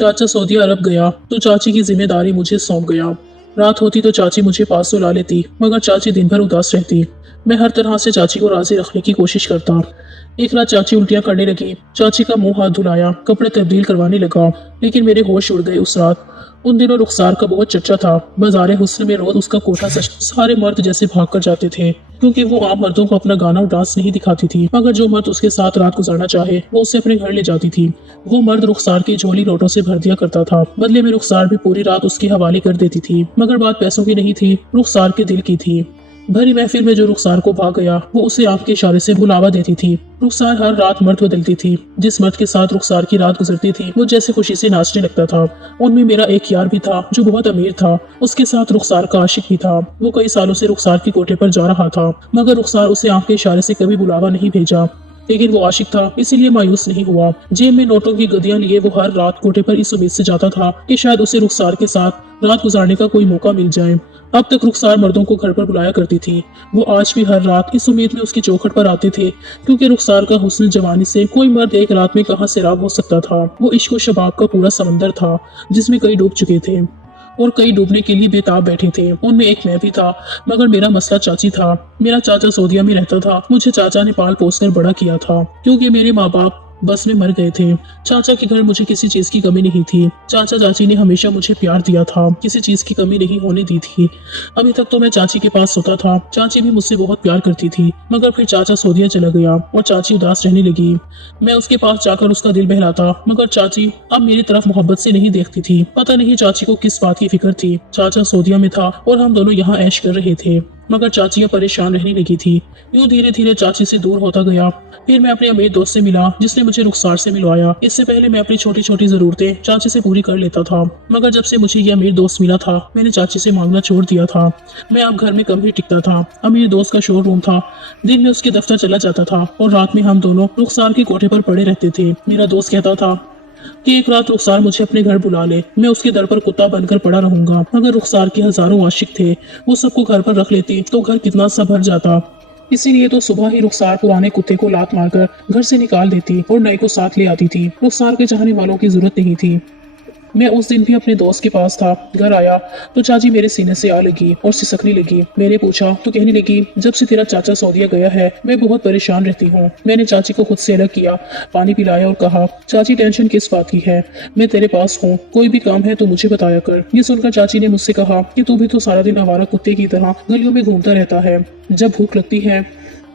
चाचा सऊदी अरब गया तो चाची की जिम्मेदारी मुझे सौंप गया। रात होती तो चाची मुझे पास सुला लेती, मगर चाची दिन भर उदास रहती। मैं हर तरह से चाची को राजी रखने की कोशिश करता। एक रात चाची उल्टियां करने लगी। चाची का मुंह हाथ धुलाया, कपड़े तब्दील करवाने लगा, लेकिन मेरे होश उड़ गए उस रात। उन दिनों रुखसार का बहुत चर्चा था। बाजारे हुस्न में रोज उसका कोठा सच सारे मर्द जैसे भाग कर जाते थे, क्योंकि वो आम मर्दों को अपना गाना और डांस नहीं दिखाती थी, मगर जो मर्द उसके साथ रात गुजारना चाहे वो उसे अपने घर ले जाती थी। वो मर्द रुखसार की झोली नोटों से भर दिया करता था। बदले में रुखसार भी पूरी रात उसके हवाले कर देती थी, मगर बात पैसों की नहीं थी, रुखसार के दिल की थी। भरी महफिल में जो रुखसार को भाग गया वो उसे आंख के इशारे से बुलावा देती थी। रुखसार हर रात मर्द बदलती थी। जिस मर्द के साथ रुखसार की रात गुजरती थी वो जैसे खुशी से नाचने लगता था। उनमें मेरा एक यार भी था जो बहुत अमीर था। उसके साथ रुखसार का आशिक भी था। वो कई सालों से रुखसार की कोठे पर जा रहा था, मगर रुखसार उसे आंख के इशारे से कभी बुलावा नहीं भेजा। लेकिन वो आशिक था, इसीलिए मायूस नहीं हुआ। जेब में नोटों की गद्दियां लिए वो हर रात कोठे पर इस उम्मीद से जाता था कि शायद उसे रुखसार के साथ रात गुजारने का कोई मौका मिल जाए। अब तक रुखसार मर्दों को घर पर बुलाया करती थी। वो आज भी हर रात इस उम्मीद में उसकी चौखट पर आते थे, क्योंकि रुखसार का हुस्न जवानी से कोई मर्द एक रात में कहाँ से राब हो सकता था। वो इश्क और शबाब का पूरा समंदर था, जिसमें कई डूब चुके थे और कई डूबने के लिए बेताब बैठे थे। उनमें एक मैं भी था, मगर मेरा मसला चाची था। मेरा चाचा सऊदीया में रहता था। मुझे चाचा ने पाल पोस कर बड़ा किया था, क्योंकि मेरे माँ बाप बस में मर गए थे। चाचा के घर मुझे किसी चीज की कमी नहीं थी। चाचा चाची ने हमेशा मुझे प्यार दिया था, किसी चीज की कमी नहीं होने दी थी। अभी तक तो मैं चाची के पास सोता था। चाची भी मुझसे बहुत प्यार करती थी, मगर फिर चाचा सऊदीया चला गया और चाची उदास रहने लगी। मैं उसके पास जाकर उसका दिल बहलाता, मगर चाची अब मेरी तरफ मोहब्बत से नहीं देखती थी। पता नहीं चाची को किस बात की फिक्र थी। चाचा सऊदीया में था और हम दोनों यहाँ ऐश कर रहे थे, मगर चाची अब परेशान रहने लगी थी। यूं धीरे धीरे चाची से दूर होता गया। फिर मैं अपने अमीर दोस्त से मिला, जिसने मुझे रुखसार से मिलवाया। इससे पहले मैं अपनी छोटी छोटी जरूरतें चाची से पूरी कर लेता था, मगर जब से मुझे यह अमीर दोस्त मिला था मैंने चाची से मांगना छोड़ दिया था। मैं अब घर में कम ही टिकता था। अमीर दोस्त का शोरूम था। दिन में उसके दफ्तर चला जाता था और रात में हम दोनों रुखसार के कोठे पर पड़े रहते थे। मेरा दोस्त कहता था कि एक रात रुखसार मुझे अपने घर बुला ले, मैं उसके दर पर कुत्ता बनकर पड़ा रहूंगा। मगर रुखसार के हजारों आशिक थे, वो सबको घर पर रख लेती तो घर कितना सा भर जाता। इसीलिए तो सुबह ही रुखसार पुराने कुत्ते को लात मारकर घर से निकाल देती और नए को साथ ले आती थी। रुखसार के चाहने वालों की जरूरत नहीं थी। मैं उस दिन भी अपने दोस्त के पास था। घर आया तो चाची मेरे सीने से आ लगी और सिसकने लगी। मैंने पूछा तो कहने लगी, जब से तेरा चाचा सऊदीया गया है मैं बहुत परेशान रहती हूँ। मैंने चाची को खुद से अलग किया, पानी पिलाया और कहा, चाची टेंशन किस बात की है, मैं तेरे पास हूँ, कोई भी काम है तो मुझे बताया कर। ये सुनकर चाची ने मुझसे कहा कि तू भी तो सारा दिन आवारा कुत्ते की तरह गलियों में घूमता रहता है, जब भूख लगती है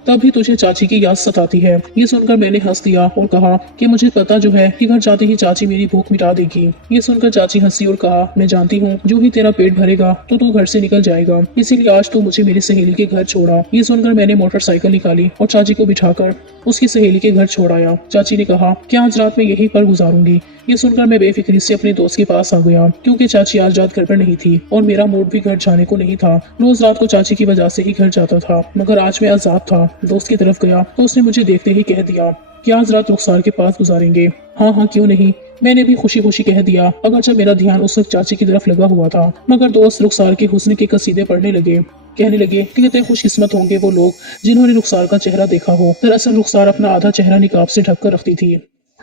तभी तुझे चाची की याद सताती है। ये सुनकर मैंने हंस दिया और कहा कि मुझे पता जो है कि घर जाते ही चाची मेरी भूख मिटा देगी। ये सुनकर चाची हंसी और कहा, मैं जानती हूँ जो ही तेरा पेट भरेगा तो तू घर से निकल जाएगा, इसीलिए आज तू मुझे मेरी सहेली के घर छोड़ा। ये सुनकर मैंने मोटरसाइकिल निकाली और चाची को बिठाकर उसकी सहेली के घर छोड़ आया। चाची ने कहा कि आज रात में यहीं पर गुजारूंगी। ये सुनकर मैं बेफिक्री से अपने दोस्त के पास आ गया, क्योंकि चाची आज रात घर पर नहीं थी और मेरा मूड भी घर जाने को नहीं था। रोज रात को चाची की वजह से ही घर जाता था, मगर आज मैं आजाद था। दोस्त की तरफ गया तो उसने मुझे देखते ही कह दिया कि आज रात रुखसार के पास गुजारेंगे। हाँ हाँ क्यों नहीं, मैंने भी खुशी खुशी कह दिया, अगरचे मेरा ध्यान उस वक्त चाची की तरफ लगा हुआ था। मगर दोस्त रुखसार के हुस्न के कसीदे पढ़ने लगे। कहने लगे कि कितने खुशकिस्मत होंगे वो लोग जिन्होंने रुखसार का चेहरा देखा हो। दरअसल रुखसार अपना आधा चेहरा निकाब से ढककर रखती थी।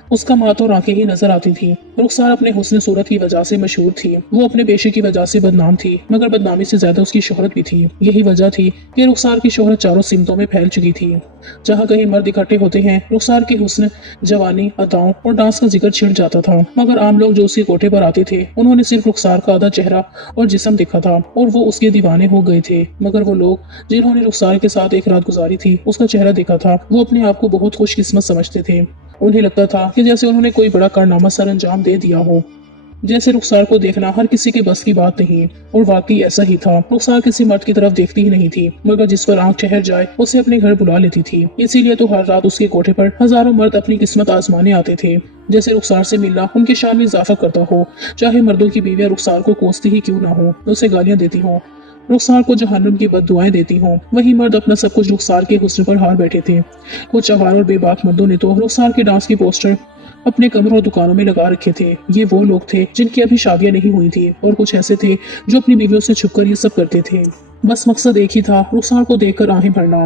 उसका माथ और आंखें ही नजर आती थी। रुखसार अपने हुस्न सूरत की वजह से मशहूर थी। वो अपने पेशे की वजह से बदनाम थी, मगर बदनामी से ज्यादा उसकी शोहरत भी थी। यही वजह थी कि रुखसार की शोहरत चारों सिमतों में फैल चुकी थी। जहाँ कहीं मर्द इकट्ठे होते हैं रुखसार की हुस्न, जवानी, अदाओं और डांस का जिक्र छिड़ जाता था। मगर आम लोग जो उसके कोठे पर आते थे उन्होंने सिर्फ रुखसार का आधा चेहरा और जिस्म देखा था और वो उसके दीवाने हो गए थे। मगर वो लोग जिन्होंने रुखसार के साथ एक रात गुजारी थी उसका चेहरा देखा था, वो अपने आप को बहुत खुशकिस्मत समझते थे। उन्हें लगता था कि जैसे उन्होंने कोई बड़ा कारनामा सर अंजाम दे दिया हो। जैसे रुखसार को देखना हर किसी के बस की बात नहीं, और वाकई ऐसा ही था। रुखसार किसी मर्द की तरफ देखती ही नहीं थी, मगर जिस पर आंख ठहर जाए उसे अपने घर बुला लेती थी। इसीलिए तो हर रात उसके कोठे पर हजारों मर्द अपनी किस्मत आजमाने आते थे। जैसे रुखसार से मिलना उनके शान में इजाफा करता हो, चाहे मर्दों की बीवियां रुखसार को कोसती ही क्यों ना हो, उसे गालियां देती हों, रुखसार को जहन्नुम की बद्दुआएं देती हों। वही मर्द अपना सब कुछ रुखसार के हुस्न पर हार बैठे थे। कुछ आवारा और बेबाक मर्दों ने तो रुखसार के डांस के पोस्टर अपने कमरों और दुकानों में लगा रखे थे। ये वो लोग थे जिनकी अभी शादियां नहीं हुई थी, और कुछ ऐसे थे जो अपनी बीवियों से छुपकर ये सब करते थे। बस मकसद एक ही था, रुखसार को देखकर आहें भरना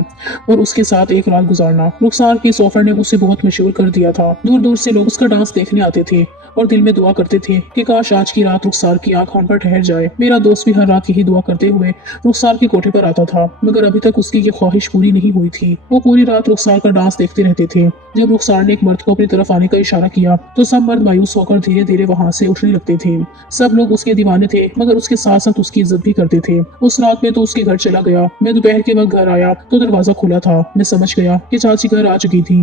और उसके साथ एक रात गुजारना। रुखसार के सोफर ने उसे बहुत मशहूर कर दिया था। दूर दूर से लोग उसका डांस देखने आते थे। और दिल में दुआ करते थे कि काश आज की रात रुखसार की आंख हम पर ठहर जाए। मेरा दोस्त भी हर रात यही दुआ करते हुए रुखसार के कोठे पर आता था, मगर अभी तक उसकी ये ख्वाहिश पूरी नहीं हुई थी। वो पूरी रात रुखसार का डांस देखते रहते थे। जब रुखसार ने एक मर्द को अपनी तरफ आने का इशारा किया तो सब मर्द मायूस होकर धीरे धीरे वहां से उठने लगते थे। सब लोग उसके दीवाने थे, मगर उसके साथ साथ उसकी इज्जत भी करते थे। उस रात में तो उसके घर चला गया। मैं दोपहर के वक्त घर आया तो दरवाजा खुला था। मैं समझ गया कि चाची घर आ चुकी थी।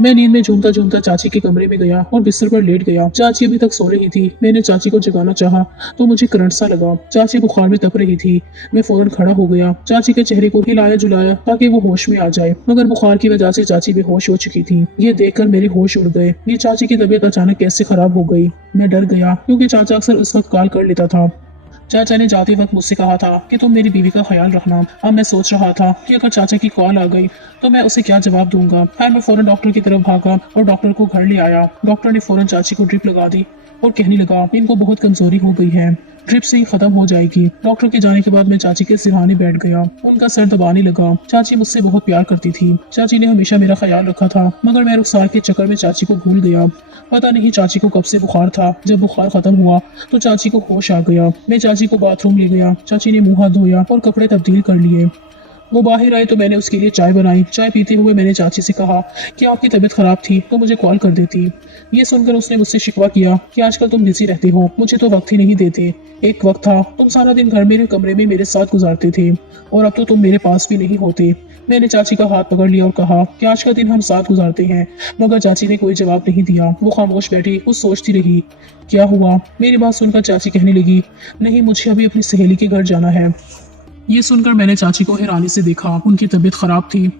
मैं नींद में झूमता झूमता चाची के कमरे में गया और बिस्तर पर लेट गया। चाची अभी तक सो रही थी। मैंने चाची को जगाना चाहा तो मुझे करंट सा लगा। चाची बुखार में तप रही थी। मैं फौरन खड़ा हो गया, चाची के चेहरे को हिलाया जुलाया ताकि वो होश में आ जाए, मगर बुखार की वजह से चाची बेहोश हो चुकी थी। ये देखकर मेरे होश उड़ गए। ये चाची की तबीयत अचानक कैसे खराब हो गई। मैं डर गया क्योंकि चाचा अक्सर उस वक्त कॉल कर लेता था। चाचा ने जाते वक्त मुझसे कहा था कि तुम मेरी बीवी का ख्याल रखना। अब मैं सोच रहा था कि अगर चाचा की कॉल आ गई तो मैं उसे क्या जवाब दूंगा। फिर मैं फौरन डॉक्टर की तरफ भागा और डॉक्टर को घर ले आया। डॉक्टर ने फौरन चाची को ड्रिप लगा दी और कहने लगा इनको बहुत कमजोरी हो गई है, ड्रिप से ही खत्म हो जाएगी। डॉक्टर के जाने के बाद मैं चाची के सिरहाने बैठ गया। उनका सर दबाने लगा। चाची मुझसे बहुत प्यार करती थी। चाची ने हमेशा मेरा ख्याल रखा था, मगर मैं रुखसार के चक्कर में चाची को भूल गया। पता नहीं चाची को कब से बुखार था। जब बुखार खत्म हुआ तो चाची को होश आ गया। मैं चाची को बाथरूम ले गया। चाची ने मुंह हाथ धोया और कपड़े तब्दील कर लिए। वो बाहर आई तो मैंने उसके लिए चाय बनाई। चाय पीते हुए मैंने चाची से कहा कि आपकी तबीयत खराब थी तो मुझे कॉल कर देती। ये सुनकर उसने मुझसे शिकवा किया कि आजकल तुम बिजी रहते हो, मुझे तो वक्त ही नहीं देते। एक वक्त था तुम सारा दिन घर मेरे कमरे में मेरे साथ गुजारते थे और अब तो तुम मेरे पास भी नहीं होते। मैंने चाची का हाथ पकड़ लिया और कहा कि आज का दिन हम साथ गुजारते हैं, मगर चाची ने कोई जवाब नहीं दिया। वो खामोश बैठी कुछ सोचती रही। क्या हुआ? मेरी बात सुनकर चाची कहने लगी, नहीं मुझे अभी अपनी सहेली के घर जाना है। ये सुनकर मैंने चाची को हैरानी से देखा। उनकी तबीयत खराब थी,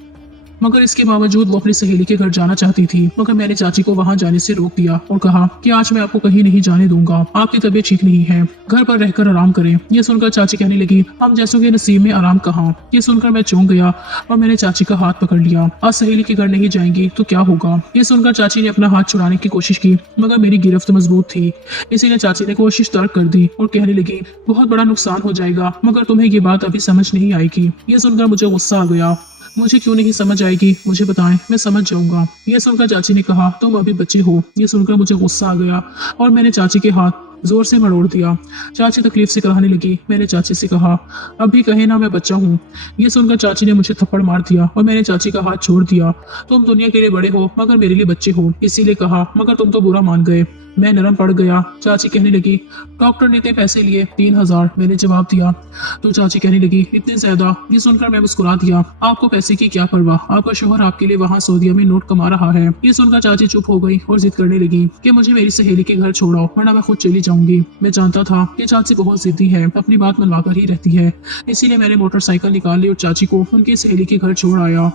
मगर इसके बावजूद वो अपनी सहेली के घर जाना चाहती थी। मगर मैंने चाची को वहां जाने से रोक दिया और कहा कि आज मैं आपको कहीं नहीं जाने दूंगा, आपकी तबीयत ठीक नहीं है, घर पर रहकर आराम करें। ये सुनकर चाची कहने लगी, हम जैसों के नसीब में आराम कहाँ। ये सुनकर मैं चौंक गया और मैंने चाची का हाथ पकड़ लिया। आज सहेली के घर नहीं जाएंगी तो क्या होगा? ये सुनकर चाची ने अपना हाथ छुड़ाने की कोशिश की, मगर मेरी गिरफ्त मजबूत थी। इसीलिए चाची ने कोशिश तर्क कर दी और कहने लगी, बहुत बड़ा नुकसान हो जाएगा, मगर तुम्हें ये बात अभी समझ नहीं आएगी। ये सुनकर मुझे गुस्सा आ गया। मुझे क्यों नहीं समझ आएगी, मुझे बताएं, मैं समझ जाऊंगा। यह सुनकर चाची ने कहा, तुम अभी बच्चे हो। यह सुनकर मुझे गुस्सा आ गया और मैंने चाची के हाथ जोर से मरोड़ दिया। चाची तकलीफ से कराने लगी। मैंने चाची से कहा, अब भी कहे ना मैं बच्चा हूँ। ये सुनकर चाची ने मुझे थप्पड़ मार दिया और मैंने चाची का हाथ छोड़ दिया। तुम दुनिया के लिए बड़े हो मगर मेरे लिए बच्चे हो, इसीलिए कहा, मगर तुम तो बुरा मान गए। मैं नरम पड़ गया। चाची कहने लगी, डॉक्टर ने इतने पैसे लिए? 3000। मैंने जवाब दिया तो चाची कहने लगी, इतने ज्यादा? ये सुनकर मैं मुस्कुरा दिया। आपको पैसे की क्या परवाह, आपका शोहर आपके लिए वहाँ सऊदीया में नोट कमा रहा है। ये सुनकर चाची चुप हो गई और जिद करने लगी कि मुझे मेरी सहेली के घर छोड़ो वरना मैं खुद चली जाऊंगी। मैं जानता था कि चाची बहुत जिद्दी है, अपनी बात मनवा कर ही रहती है, इसीलिए मैंने मोटरसाइकिल निकाल ली और चाची को उनकी सहेली के घर छोड़ आया।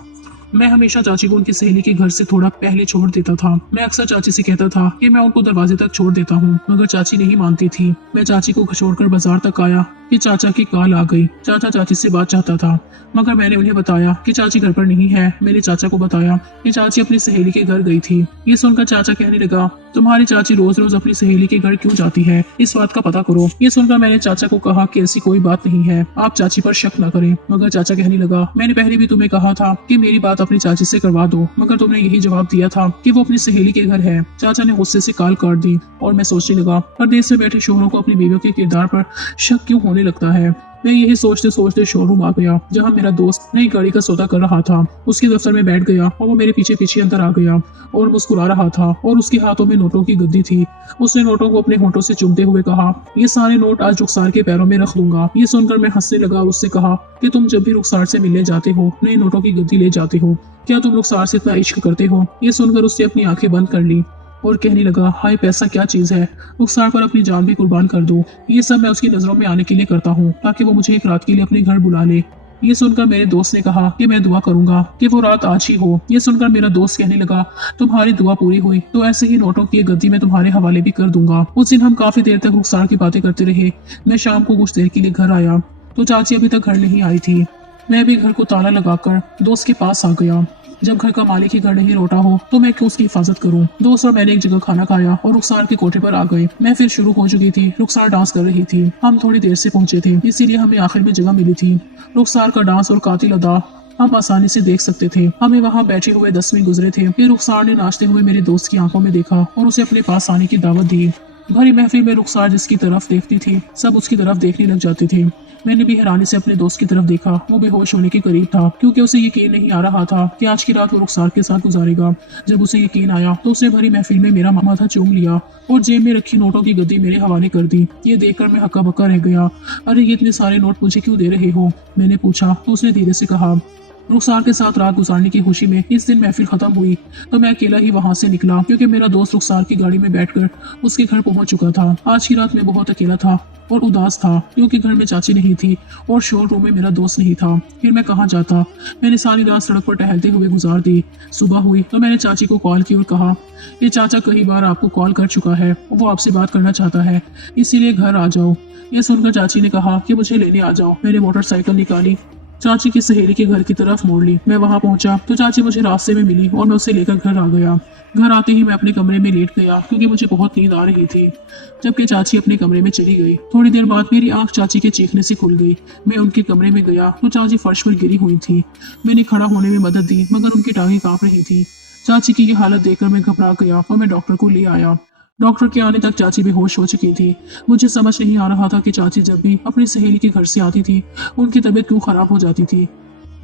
मैं हमेशा चाची को उनकी सहेली के घर से थोड़ा पहले छोड़ देता था। मैं अक्सर चाची से कहता था कि मैं उनको दरवाजे तक छोड़ देता हूँ, मगर चाची नहीं मानती थी। मैं चाची को छोड़कर बाजार तक आया कि चाचा की कॉल आ गई। चाचा चाची से बात चाहता था, मगर मैंने उन्हें बताया कि चाची घर पर नहीं है। मैंने चाचा को बताया कि चाची अपनी सहेली के घर गई थी। ये सुनकर चाचा कहने लगा, तुम्हारी चाची रोज रोज अपनी सहेली के घर क्यों जाती है, इस बात का पता करो। ये सुनकर मैंने चाचा को कहा कि ऐसी कोई बात नहीं है, आप चाची पर शक न करें। मगर चाचा कहने लगा, मैंने पहले भी तुम्हें कहा था कि मेरी बात अपनी चाची से करवा दो, मगर तुमने यही जवाब दिया था कि वो अपनी सहेली के घर है। चाचा ने गुस्से से कॉल काट दी और मैं सोचने लगा, परदेश में बैठे शोहरों को अपनी बीवियों के किरदार पर शक क्यों होने लगता है। मैं यही सोचते सोचते शोरूम आ गया जहां मेरा दोस्त नई गाड़ी का सौदा कर रहा था। उसके दफ्तर में बैठ गया और वो मेरे पीछे पीछे अंदर आ गया और मुस्कुरा रहा था और उसके हाथों में नोटों की गद्दी थी। उसने नोटों को अपने होठों से चूमते हुए कहा, ये सारे नोट आज रुखसार के पैरों में रख दूंगा। ये सुनकर मैं हंसने लगा और उससे कहा कि तुम जब भी रुखसार से मिलने जाते हो नए नोटों की गद्दी ले जाते हो, क्या तुम रुखसार से इतना इश्क करते हो? ये सुनकर उसने अपनी आंखें बंद कर ली और कहने लगा, हाय पैसा क्या चीज है, रुखसार पर अपनी जान भी कुर्बान कर दो। ये सब मैं उसकी नजरों में आने के लिए करता हूँ ताकि वो मुझे एक रात के लिए अपने घर बुला ले। ये सुनकर मेरे दोस्त ने कहा कि मैं दुआ करूंगा कि वो रात आज ही हो। ये सुनकर मेरा दोस्त कहने लगा, तुम्हारी दुआ पूरी हुई तो ऐसे ही नोटों की गद्दी मैं तुम्हारे हवाले भी कर दूंगा। उस दिन हम काफी देर तक रुखसार की बातें करते रहे। मैं शाम को कुछ देर के लिए घर आया तो चाची अभी तक घर नहीं आई थी। मैं भी घर को ताला लगाकर दोस्त के पास आ गया। जब घर का मालिक ही घर नहीं लौटा हो तो मैं क्यों उसकी हिफाजत करूं। दोस्त और मैंने एक जगह खाना खाया और रुखसार के कोठे पर आ गए। मैं फिर शुरू हो चुकी थी। रुखसार डांस कर रही थी। हम थोड़ी देर से पहुंचे थे, इसीलिए हमें आखिर में जगह मिली थी। रुखसार का डांस और कातिल अदा हम आसानी से देख सकते थे। हमें वहाँ बैठे हुए 10वीं गुजरे थे कि रुखसार ने नाचते हुए मेरे दोस्त की आंखों में देखा और उसे अपने पास आने की दावत दी। भरी महफिल में रुखसार जिसकी तरफ देखती थी, सब उसकी तरफ देखने लग जाते थे। मैंने भी हैरानी से अपने दोस्त की तरफ देखा। वो बेहोश होने के करीब था, क्योंकि उसे यकीन नहीं आ रहा था कि आज की रात वो रुखसार के साथ गुजारेगा। जब उसे यकीन आया तो उसने भरी महफिल में मेरा माथा चूम लिया और जेब में रखी नोटों की गद्दी मेरे हवाले कर दी। ये देखकर मैं हक्का बक्का रह गया। अरे ये इतने सारे नोट मुझे क्यों दे रहे हो? मैंने पूछा तो उसने धीरे से कहा, रुखसार के साथ रात गुजारने की खुशी में इस दिन महफिल खत्म हुई तो मैं अकेला ही वहां से निकला, क्योंकि मेरा दोस्त रुखसार की गाड़ी में बैठकर उसके घर पहुंच चुका था। आज की रात मैं बहुत अकेला था और उदास था, क्योंकि घर में चाची नहीं थी और शोरूम में मेरा दोस्त नहीं था। फिर मैं कहाँ जाता? मैंने सारी रात सड़क पर टहलते हुए गुजार दी। सुबह हुई तो मैंने चाची को कॉल की और कहा, ये चाचा कई बार आपको कॉल कर चुका है, वो आपसे बात करना चाहता है, इसीलिए घर आ जाओ। यह सुनकर चाची ने कहा कि मुझे लेने आ जाओ। मैंने मोटरसाइकिल निकाली, चाची की सहेली के घर की तरफ मोड़ ली। मैं वहां पहुंचा तो चाची मुझे रास्ते में मिली और मैं उसे लेकर घर आ गया। घर आते ही मैं अपने कमरे में लेट गया, क्योंकि मुझे बहुत नींद आ रही थी। जबकि चाची अपने कमरे में चली गई। थोड़ी देर बाद मेरी आंख चाची के चीखने से खुल गई। मैं उनके कमरे में गया तो चाची फर्श पर गिरी हुई थी। मैंने खड़ा होने में मदद दी, मगर उनकी टांगें कांप रही थी। चाची की ये हालत देखकर मैं घबरा गया और मैं डॉक्टर को ले आया। डॉक्टर के आने तक चाची बेहोश हो चुकी थी। मुझे समझ नहीं आ रहा था कि चाची जब भी अपनी सहेली के घर से आती थी, उनकी तबीयत क्यों खराब हो जाती थी।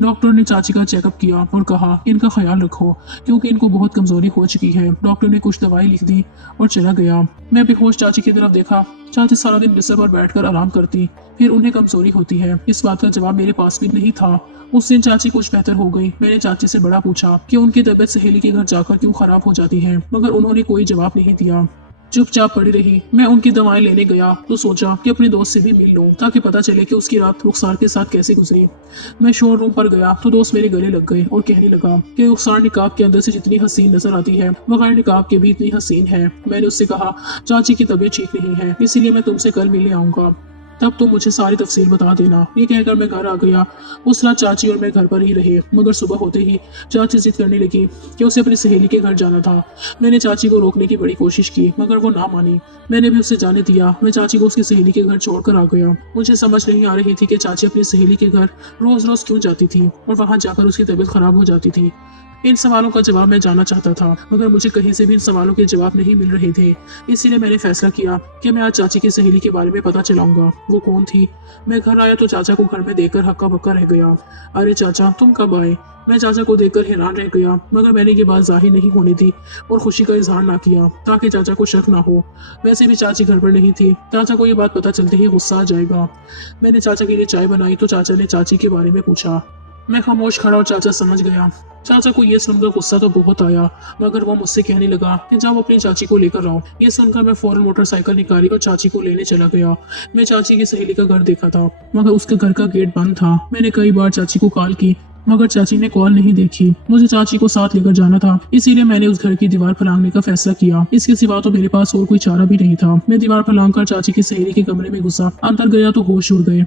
डॉक्टर ने चाची का चेकअप किया और कहा, इनका ख्याल रखो, क्योंकि इनको बहुत कमजोरी हो चुकी है। डॉक्टर ने कुछ दवाई लिख दी और चला गया। मैं बेहोश चाची की तरफ देखा। चाची सारा दिन बिस्तर पर बैठकर आराम करती, फिर उन्हें कमजोरी होती है। इस बात का जवाब मेरे पास भी नहीं था। उस दिन चाची कुछ बेहतर हो गई। मैंने चाची से बड़ा पूछा कि उनकी तबीयत सहेली के घर जाकर क्यों खराब हो जाती है, मगर उन्होंने कोई जवाब नहीं दिया, चुपचाप पड़ी रही। मैं उनकी दवाएं लेने गया तो सोचा कि अपने दोस्त से भी मिल लूं, ताकि पता चले कि उसकी रात रुखसार के साथ कैसे गुजरी। मैं शोरूम पर गया तो दोस्त मेरे गले लग गए और कहने लगा कि रुखसार निकाब के अंदर से जितनी हसीन नजर आती है, बगैर निकाब के भी इतनी हसीन है। मैंने उससे कहा, चाची की तबीयत ठीक नहीं है, इसीलिए मैं तुमसे कल मिलने आऊंगा, तब तुम मुझे सारी तफसील बता देना। ये कहकर मैं घर आ गया। उस रात चाची और मैं घर पर ही रहे, मगर सुबह होते ही चाची जिद करने लगी कि उसे अपनी सहेली के घर जाना था। मैंने चाची को रोकने की बड़ी कोशिश की, मगर वो ना मानी। मैंने भी उसे जाने दिया। मैं चाची को उसकी सहेली के घर छोड़कर आ गया। मुझे समझ नहीं आ रही थी कि चाची अपनी सहेली के घर रोज रोज क्यों जाती थी और वहां जाकर उसकी तबीयत खराब हो जाती थी। इन सवालों का जवाब मैं जानना चाहता था, मगर मुझे कहीं से भी इन सवालों के जवाब नहीं मिल रहे थे। इसीलिए मैंने फैसला किया कि मैं आज चाची की सहेली के बारे में पता चलाऊंगा। वो कौन थी? मैं घर आया तो चाचा को घर में देखकर हक्का बक्का रह गया। अरे चाचा, तुम कब आए? मैं चाचा को देखकर हैरान रह गया, मगर मैंने ये बात जाहिर नहीं होने दी और खुशी का इजहार ना किया, ताकि चाचा को शक ना हो। वैसे भी चाची घर पर नहीं थी। चाचा को ये बात पता चलते ही गुस्सा आ जाएगा। मैंने चाचा के लिए चाय बनाई तो चाचा ने चाची के बारे में पूछा। मैं खामोश खड़ा और चाचा समझ गया। चाचा को यह सुनकर गुस्सा तो बहुत आया, मगर वो मुझसे कहने लगा कि जाओ अपनी चाची को लेकर आओ। ये सुनकर मैं फौरन मोटरसाइकिल निकाली और चाची को लेने चला गया। मैं चाची की सहेली का घर देखा था, मगर उसके घर का गेट बंद था। मैंने कई बार चाची को कॉल की, मगर चाची ने कॉल नहीं देखी। मुझे चाची को साथ लेकर जाना था, इसीलिए मैंने उस घर की दीवार फलांगने का फैसला किया। इसके सिवा तो मेरे पास और कोई चारा भी नहीं था। मैं दीवार फलांग कर चाची की सहेली के कमरे में घुसा। अंदर गया तो होश उड़ गए,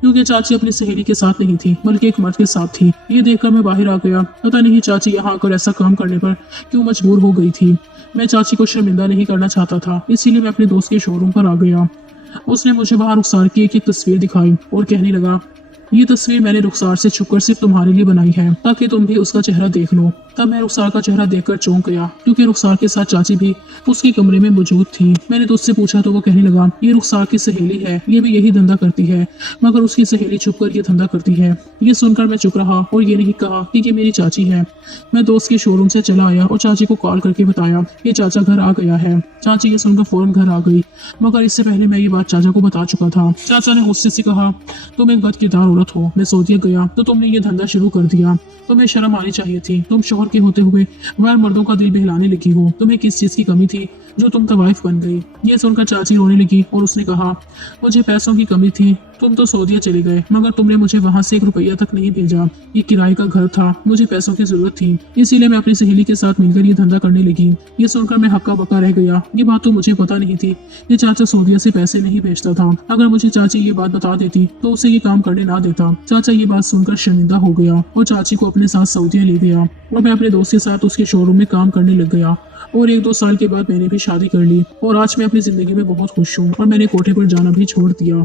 क्योंकि चाची अपनी सहेली के साथ नहीं थी, बल्कि एक मर्द के साथ थी। ये देखकर मैं बाहर आ गया। पता नहीं चाची यहाँ आकर ऐसा काम करने पर क्यों मजबूर हो गई थी। मैं चाची को शर्मिंदा नहीं करना चाहता था, इसीलिए मैं अपने दोस्त के शोरूम पर आ गया। उसने मुझे बाहर रुखसार की एक तस्वीर दिखाई और कहने लगा, ये तस्वीर मैंने रुखसार से छुपकर सिर्फ तुम्हारे लिए बनाई है, ताकि तुम भी उसका चेहरा देख लो। तब मैं रुखसार का चेहरा देखकर चौंक गया, क्योंकि रुखसार के साथ चाची भी उसके कमरे में मौजूद थी। मैंने तो उससे पूछा तो वो कहने लगा, ये रुखसार की सहेली है, ये भी यही धंधा करती है, मगर उसकी सहेली छुपकर ये धंधा करती है। ये सुनकर मैं चुप रहा और ये नहीं कहा कि ये मेरी चाची है। मैं दोस्त के शोरूम से चला आया और चाची को कॉल करके बताया कि चाचा घर आ गया है। चाची ये सुनकर फौरन घर आ गई, मगर इससे पहले मैं ये बात चाचा को बता चुका था। चाचा ने गुस्से से कहा, तुम एक बदकिरदार औरत हो। मैं सऊदीया गया तो तुमने ये धंधा शुरू कर दिया। तुम्हें शर्म आनी चाहिए थी। तुम शोहर के होते हुए गैर मर्दों का दिल बहलाने लगी हो। तुम्हें किस चीज की कमी थी जो तुम तवाइफ बन गई? ये सुनकर चाची रोने लगी और उसने कहा, मुझे पैसों की कमी थी। तुम तो सऊदीया चले गए, मगर तुमने मुझे वहां से 1 रुपया तक नहीं भेजा। ये किराए का घर था, मुझे पैसों की जरूरत थी, इसीलिए मैं अपनी सहेली के साथ मिलकर ये धंधा करने लगी। ये सुनकर मैं हक्का बक्का रह गया। ये बात तो मुझे पता नहीं थी। ये चाचा सऊदीया से पैसे नहीं भेजता था। अगर मुझे चाची ये बात बता देती तो उसे ये काम करने ना देता। चाचा ये बात सुनकर शर्मिंदा हो गया और चाची को अपने साथ सऊदीया ले गया और मैं अपने दोस्त के साथ उसके शोरूम में काम करने लग गया। और 1-2 साल के बाद मैंने भी शादी कर ली और आज मैं अपनी जिंदगी में बहुत खुश हूँ और मैंने कोठे पर जाना भी छोड़ दिया।